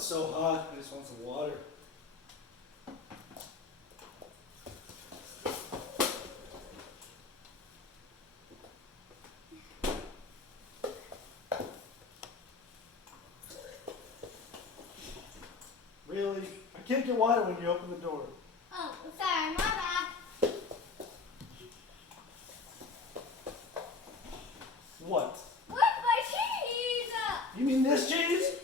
it's so hot. I just want some water. Really? I can't get water when you open the door. Oh, sorry, my bad. What? Where's my cheese? You mean this cheese?